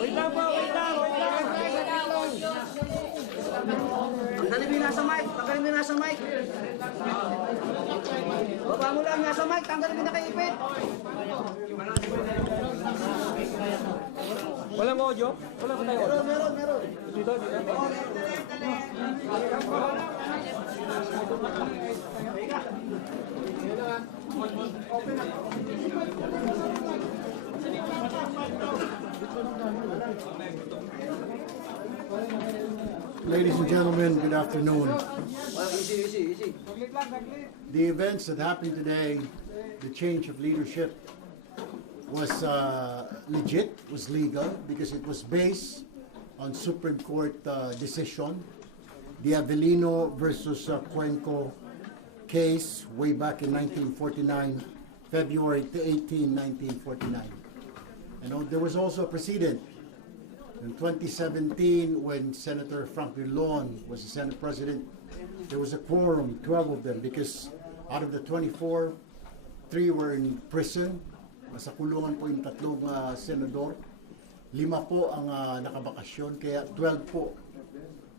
Wait lang po, wait lang. Tanggalin mo yung nasa mic, tanggalin mo yung nasa mic. Baba mo lang nasa mic, tanggalin mo na kay Ipit. Walang audio? Wala ba tayo audio? Meron. Dito. Ladies and gentlemen, good afternoon. Easy. The events that happened today, the change of leadership, was legit, was legal, because it was based on Supreme Court decision. The Avellino versus Cuenco case way back in 1949, February 18, 1949. And there was also a precedent. In 2017, when Senator Frank Drilon was the Senate President, there was a quorum, 12 of them, because out of the 24, 3 were in prison. Nasa kulungan po yung tatlong senador. 5 po ang nakabakasyon, kaya 12 po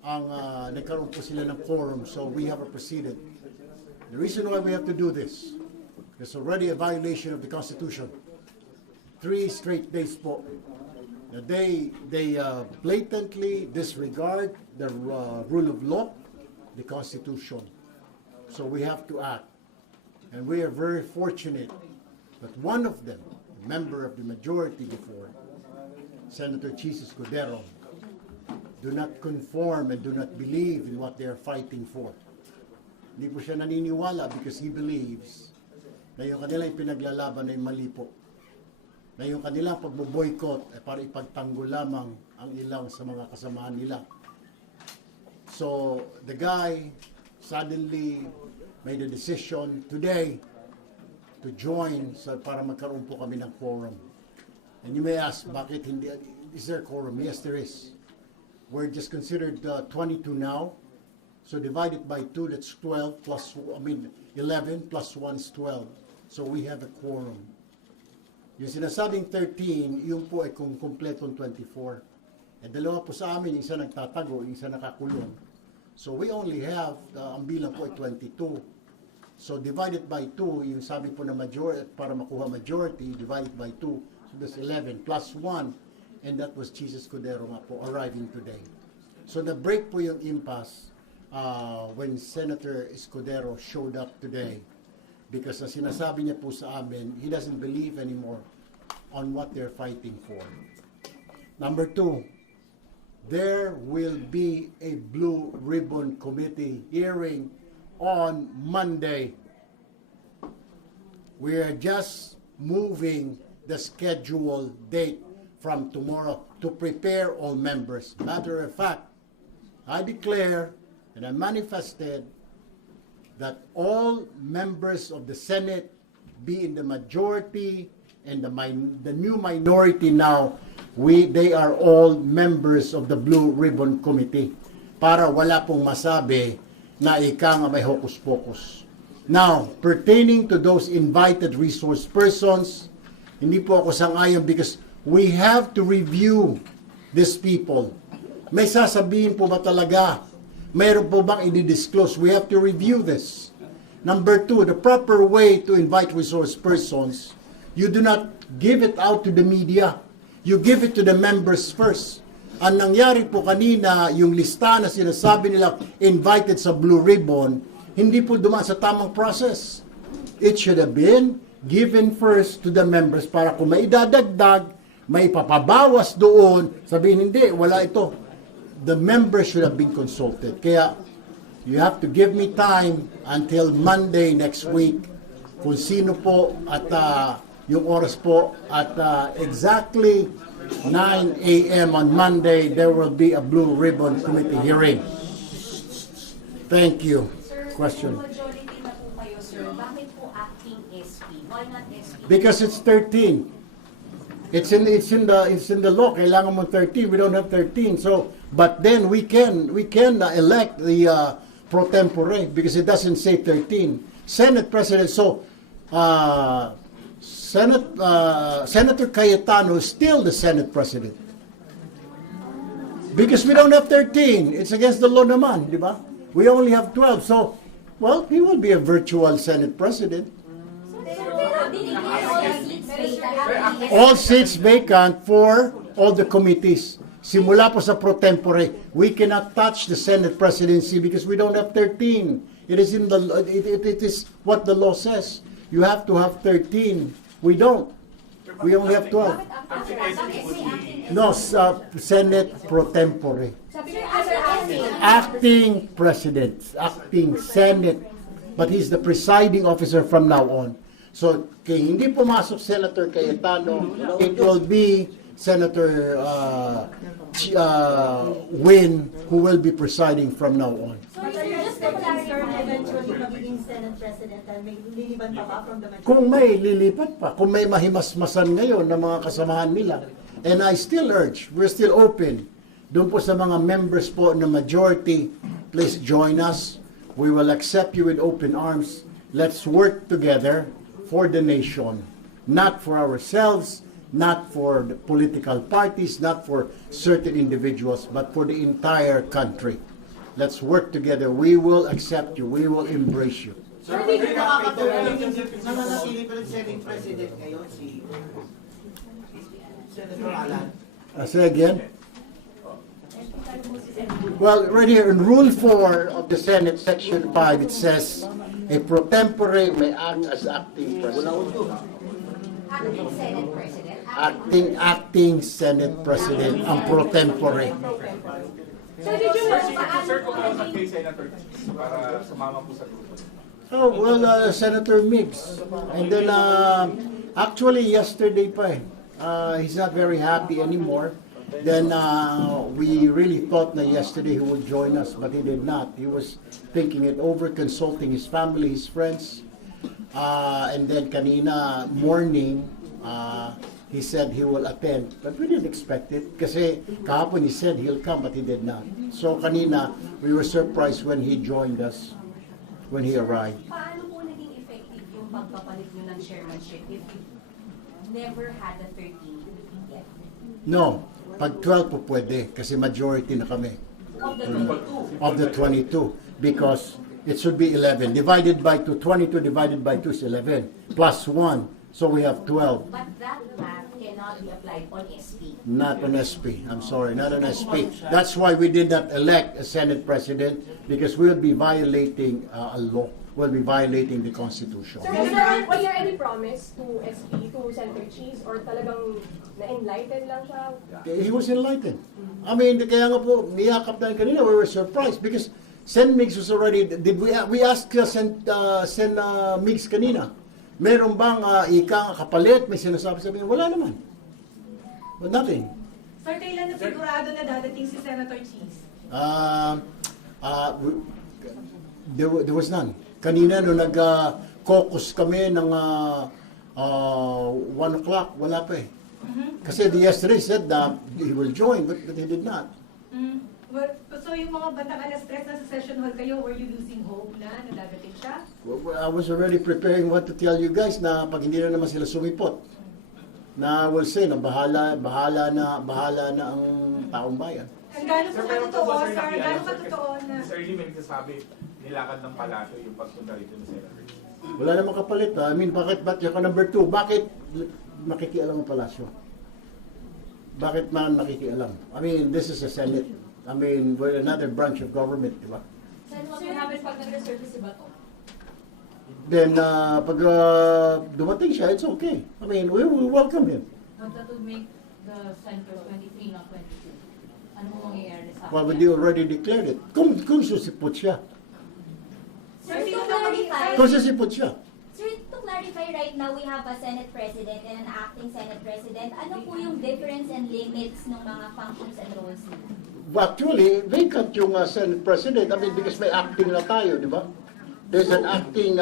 ang nagkaroon po sila ng quorum. So we have a precedent. The reason why we have to do this, there's already a violation of the Constitution. 3 straight days po. They blatantly disregard the rule of law, the Constitution. So we have to act. And we are very fortunate that one of them, a member of the majority before, Senator Chis Escudero, do not conform and do not believe in what they are fighting for. Hindi po siya naniniwala because he believes na yung kanilang pinaglalaban ay mali po. Na yung kanilang pagbo-boycott ay para ipagtanggol lamang ang ilang sa mga kasamahan nila. So, the guy suddenly made a decision today to join para magkaroon po kami ng quorum. And you may ask, bakit hindi? Is there a quorum? Yes, there is. We're just considered 22 now. So, divided by 2, that's 12 plus, 11 plus 1 is 12. So, we have a quorum. Yung sinasabing 13, yung po ay kung kumpletong 24. Dalawa po sa amin, yung isa nagtatago, yung isa nakakulong. So we only have, ang bilang po ay 22. So divided by 2, yung sabi po na majority, para makuha majority, divided by 2, so that's 11, plus 1, and that was Chis Escudero nga po, arriving today. So na-break po yung impasse when Senator Escudero showed up today. Because ang sinasabi niya po sa amin, he doesn't believe anymore on what they're fighting for. Number 2, there will be a Blue Ribbon Committee hearing on Monday. We are just moving the scheduled date from tomorrow to prepare all members. Matter of fact, I declare and I manifested that all members of the Senate, be in the majority and the new minority now, they are all members of the Blue Ribbon Committee para wala pong masabi na ika nga may hocus-pocus. Now, pertaining to those invited resource persons, hindi po ako sang-ayon because we have to review these people. May sasabihin po ba talaga? Mayroon po bang i-disclose? We have to review this. Number 2, the proper way to invite resource persons, you do not give it out to the media. You give it to the members first. Ang nangyari po kanina, yung lista na sinasabi nila invited sa Blue Ribbon, hindi po dumaan sa tamang process. It should have been given first to the members para kung may idadagdag, may papabawas doon, sabihin hindi, wala ito. The members should have been consulted. Kaya, you have to give me time until Monday next week kung sino po at yung oras po at exactly 9 a.m. on Monday, there will be a Blue Ribbon Committee hearing. Thank you. Question. Majority na po kayo, sir. Bakit po acting SP? Why not SP? Because it's 13. It's in the law. Kailangan mo 13. We don't have 13. So, but then we can elect the pro tempore because it doesn't say 13. Senate President. So, Senator Cayetano is still the Senate President. Because we don't have 13. It's against the law naman, di ba? We only have 12. So, well, he will be a virtual Senate President. All seats vacant for all the committees. Simula po sa pro tempore, we cannot touch the Senate presidency because we don't have 13. It is in the it is what the law says. You have to have 13. We don't. We only have 12. No, Senate pro tempore. Acting president, acting Senate. But he's the presiding officer from now on. So, kay hindi pumasok Senator Cayetano, it will be Senator Win who will be presiding from now on. So, just to clarify, eventually magiging Senate President, may liliban pa ba from the majority? Kung may lilipat pa, kung may mahimasmasan ngayon ng mga kasamahan nila. And I still urge, we're still open. Doon po sa mga members po ng majority, please join us. We will accept you with open arms. Let's work together for the nation, not for ourselves, not for the political parties, not for certain individuals, but for the entire country. Let's work together. We will accept you. We will embrace you. Sir, hindi ko nakakatulong nananatili pa rin Senate President ngayon si Senator Alan. Say again. Well, right here in Rule 4 of the Senate, Section 5, it says, a pro tempore may act as acting president. Acting Senate President. Acting Senate President, ang pro tempore. So did you know Sir, kung ano kay Senator para sumama po sa grupo? Oh, well, Senator Mix. And then, actually, yesterday pa he's not very happy anymore. Then we really thought that yesterday he would join us, but he did not. He was thinking it over, consulting his family, his friends. And then kanina morning, he said he will attend. But we didn't expect it. Kasi kahapon he said he'll come, but he did not. So kanina, we were surprised when he joined us, when he arrived. paano po naging effective yung pagpapalit nyo ng chairmanship if you never had the 13 yet? No, pag 12 po pwede, kasi majority na kami. Of the 22. Of the 22, because it should be 11. Divided by 2, 22 divided by 2 is 11. Plus 1, so we have 12. But that math cannot be applied on SP. Not on SP. I'm sorry, not on SP. That's why we did not elect a Senate President, because we'll be violating a law. We'll be violating the Constitution. Sir, was there any promise to SP, to Senator Cheese, or talagang na-enlighten lang siya? He was enlightened. I mean, kaya nga po, niyakap na kanina, we were surprised, because Sen Mix was already, we asked Sen Mix kanina, meron bang ika kapalit, may sinasabi niya, wala naman. But nothing. Sir, kailan na sigurado na dadating si Senator Cheese? There was none. Kanina, nung nag-caucus kami ng 1 o'clock, wala pa eh. Kasi yesterday said that he will join, but he did not. Well, so yung mga batang alas 3 na sa session hall kayo, were you losing hope na dadating siya? I was already preparing what to tell you guys na pag hindi na naman sila sumipot, na will say na bahala na ang taong bayan. Ang gano'n Sir, ka pero totoo, po, sir? Gano'n ka totoo na? Sir Lee, may nagsasabi, nilakad ng palato yung pagpunta rito ni Senator. Wala namang kapalit. I mean, bakit yung number 2? Bakit nakikialam ang palasyo? Bakit man nakikialam? I mean, this is a Senate. I mean, we're another branch of government, di ba? Sir, what will happen pag nag-resurface si Bato? Then, pag dumating siya, it's okay. I mean, we will welcome him. But that would make the Senator 23, not 22. Ano mo mangyayari sa Well, we already declared it. Kung susipot siya. Sir, to clarify, Kung susipot siya. Sir, to clarify, right now we have a Senate President and an acting Senate President. Ano po yung difference and limits ng mga functions and roles nila? Actually, vacant yung Senate President. I mean, because may acting na tayo, di ba? There's an acting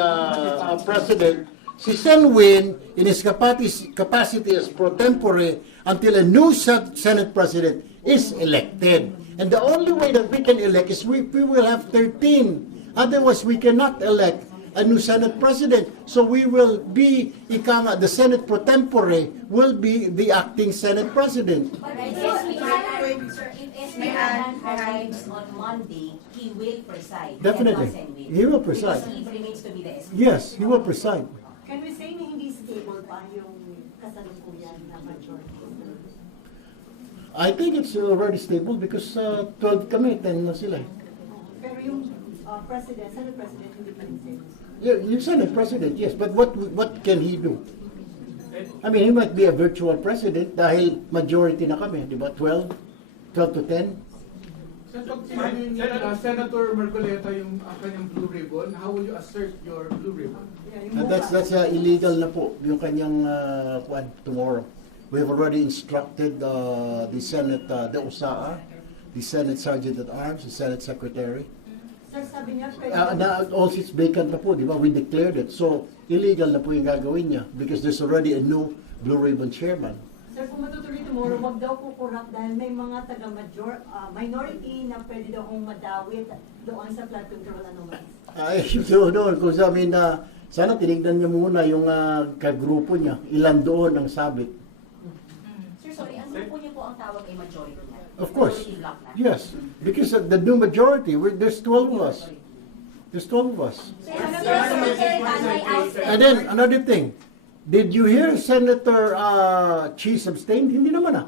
president. si Sen Win in his capacity as pro tempore until a new Senate President is elected. And the only way that we can elect is we will have 13. Otherwise, we cannot elect a new Senate President. So we will be, the Senate pro tempore will be the acting Senate President. But if SB Alan, sir, if SB Alan arrives on Monday, he will preside. Definitely. At House and Will. He will preside. Because he remains to be the SB. Yes, he will preside. Can we say na hindi stable pa yung kasalukuyan na majority? I think it's already stable because 12 kami, 10 na sila. Pero yung president, Senate President, hindi pa rin stable. Yeah, you Senate President, yes, but what can he do? I mean, he might be a virtual president dahil majority na kami, di ba? 12 to 10. Senator Marcoleta yung kanyang blue ribbon, how will you assert your blue ribbon? That's illegal na po, yung kanyang tomorrow. We have already instructed the Senate, the USAA, the Senate Sergeant at Arms, the Senate Secretary. Sir, sabi niya, Na all seats vacant na po, di ba? We declared it. So, illegal na po yung gagawin niya because there's already a new Blue Ribbon Chairman. sir, kung matutuloy tomorrow, wag daw po corrupt dahil may mga minority na pwede daw kong madawit doon sa flood control anomalies. Ay, doon, kung sabi na, sana tinignan niya muna yung kagrupo niya. Ilan doon ang sabit. Sir, sorry, ang grupo niyo po ang tawag ay majority na. Of course. Majority block na. Yes, because of the new majority, there's 12 of us. There's 12 of us. And then, another thing, did you hear Senator Cheese abstain? Hindi naman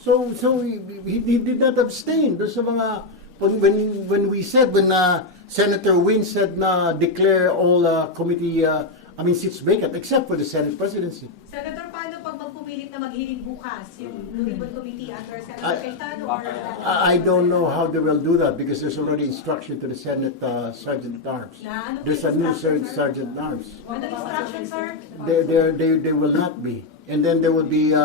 So he did not abstain. Doon sa mga, when we said, when Senator Win said na declare all committee, seats vacant, except for the Senate presidency. Senator, paano pag magpumilit na mag-hearing bukas yung Blue Ribbon Committee under Senator Cayetano or... I don't know how they will do that because there's already instruction to the Senate Sergeant at Arms. Na, ano There's a po yung new instruction, sir? Sergeant at Arms. Ano instruction, sir? They will not be. And then there will be,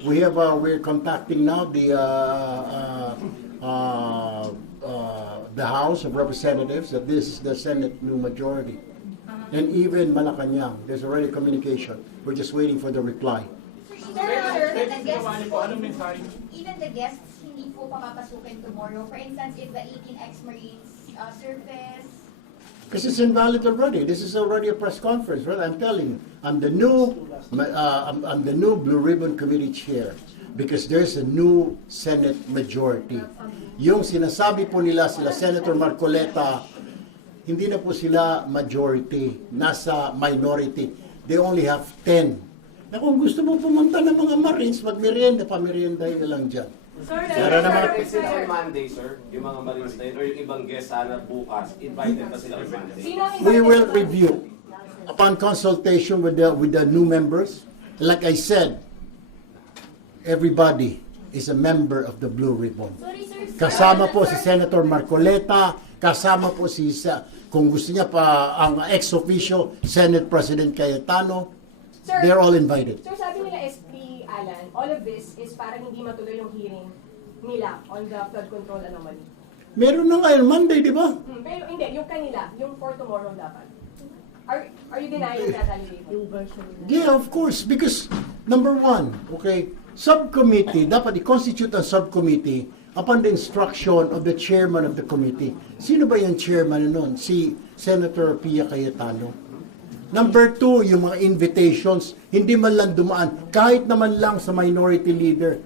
we're contacting now the House of Representatives that this is the Senate new majority. And even Malacanang, there's already communication. We're just waiting for the reply. Even the guests, hindi po papapasukin tomorrow. For instance, if the 18 ex-Marines surface, Because it's invalid already. This is already a press conference, right? I'm telling you, I'm the new Blue Ribbon Committee chair because there's a new Senate majority. Yung sinasabi po nila sila Senator Marcoleta, hindi na po sila majority, nasa minority. They only have 10. Na kung gusto mo pumunta ng mga Marines, magmerienda, pamerienda yun lang dyan. Sir, Para naman, Present on Monday, sir, yung mga Marines na yun, or yung ibang guest sana bukas, invited na sila on Monday. Sino ang we invited will sa- review upon consultation with the new members. Like I said, everybody is a member of the Blue Ribbon. sorry sir, Kasama po si Senator Marcoleta, kasama po kung gusto niya pa, ang ex-officio Senate President Cayetano. Sir, They're all invited. Sir, sabi nila SP Alan, all of this is para hindi matuloy yung hearing nila on the flood control anomaly. Meron na ngayon Monday, di ba? Pero hindi, yung kanila, yung for tomorrow dapat. Are you denying that, Ali? Yeah, of course. Because, number one, okay, subcommittee, dapat i-constitute ang subcommittee upon the instruction of the chairman of the committee. Sino ba yung chairman nun? Si Senator Pia Cayetano. Number two, yung mga invitations, hindi man lang dumaan, kahit naman lang sa minority leader.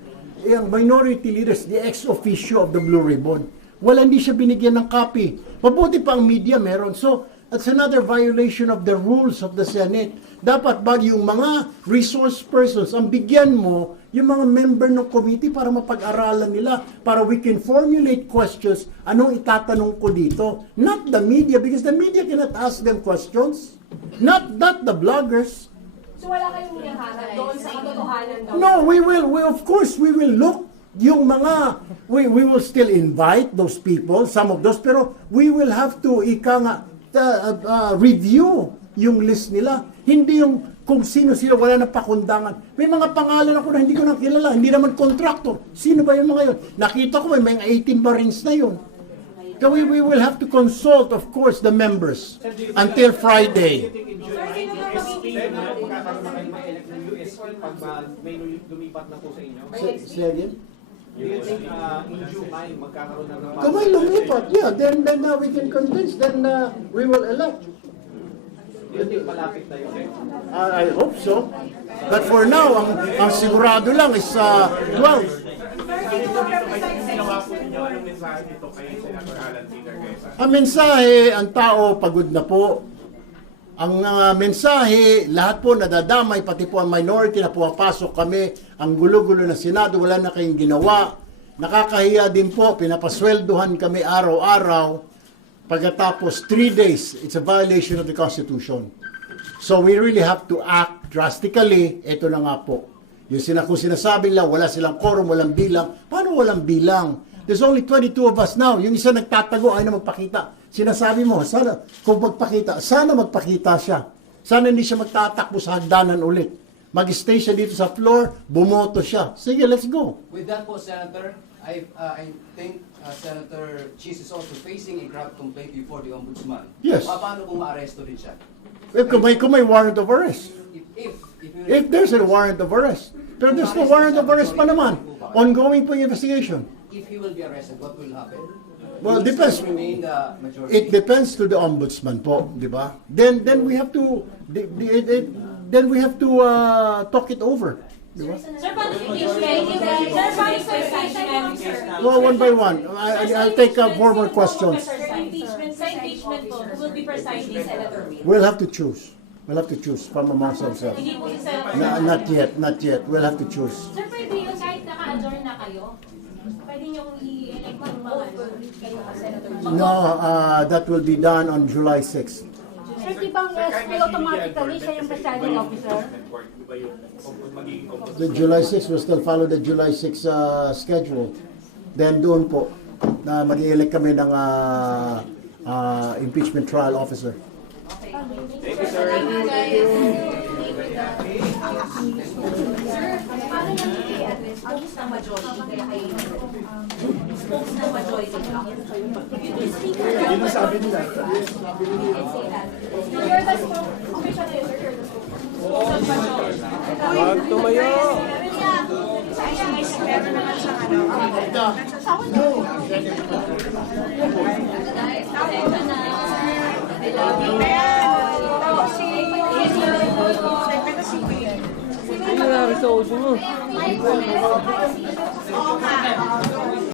Yung minority leaders, the ex-officio of the Blue Ribbon. Wala, hindi siya binigyan ng copy. Mabuti pa ang media meron. So, that's another violation of the rules of the Senate. Dapat bag yung mga resource persons, ang bigyan mo yung mga member ng committee para mapag-aralan nila, para we can formulate questions, anong itatanong ko dito. Not the media, because the media cannot ask them questions. Not the bloggers. So wala kayong hinahanap doon sa katotohanan daw? No, of course, we will look yung mga, we will still invite those people, some of those, pero we will have to review yung list nila. Hindi yung kung sino sila, wala na pakundangan. May mga pangalan ako na hindi ko na kilala, hindi naman contractor. Sino ba yung mga yun? Nakita ko may mga 18 Marines na yun. So we will have to consult, of course, the members until Friday. tingin mo magkakaroon na kayo ma-elect ng USP pag may lumipat na po sa inyo? Say again? Do you think in July magkakaroon na ng Kung may lumipat, yeah, then we can convince, then we will elect. Do you think malapit na yun? I hope so. But for now, ang sigurado lang is 12. Ang mensahe, ang tao pagod na po. Ang mensahe, lahat po nadadamay, pati po ang minority na pumapasok kami, ang gulo-gulo na Senado, wala na kayong ginawa. Nakakahiya din po, pinapasweldohan kami araw-araw. Pagkatapos 3 days, it's a violation of the Constitution. So we really have to act drastically. Ito na nga po. Yung kung sinasabi lang, wala silang quorum, walang bilang. Paano walang bilang? There's only 22 of us now. Yung isa nagtatago, ay na magpakita. Sinasabi mo, sana, kung magpakita, sana magpakita siya. Sana hindi siya magtatakbo sa hagdanan ulit. Mag-stay siya dito sa floor, bumoto siya. Sige, let's go. With that po, Senator, I think Senator Cheese is also facing a grave complaint before the Ombudsman. Yes. Paano kung ma-aresto din siya? Kung may warrant of arrest. If there's a warrant of arrest. Pero there's no warrant of arrest pa naman. Ongoing po yung investigation. If he will be arrested, what will happen? Well, Will he depends. still remain the majority? It depends to the ombudsman po, di ba? Then we have to talk it over. Di ba? Sir, paano impeachment? Well, one by one. I'll take 4 more questions. Sa impeachment po, who will be presiding, Senator Will? We'll have to choose. We'll have to choose from amongst ourselves. Hindi po si Senator. Not yet. We'll have to choose. Sir, pwede yung kahit naka-adjourn na kayo, pwede niyong i-elect ng mga kayo as Senator. No, that will be done on July 6th. Sir, di bang still automatically siya yung presiding officer? The July 6th will still follow the July 6 schedule. Then doon po, na mag-elect kami ng impeachment trial officer. Thank you, sir. Paano nang i-address spokes ng majority kaya kayo spokes ng majority block? You speak for the Yun ang sabi nila. You can say that. You're the official leader, you're the spokes of majority. Wag tumayo! Ano nangyari sa uso mo?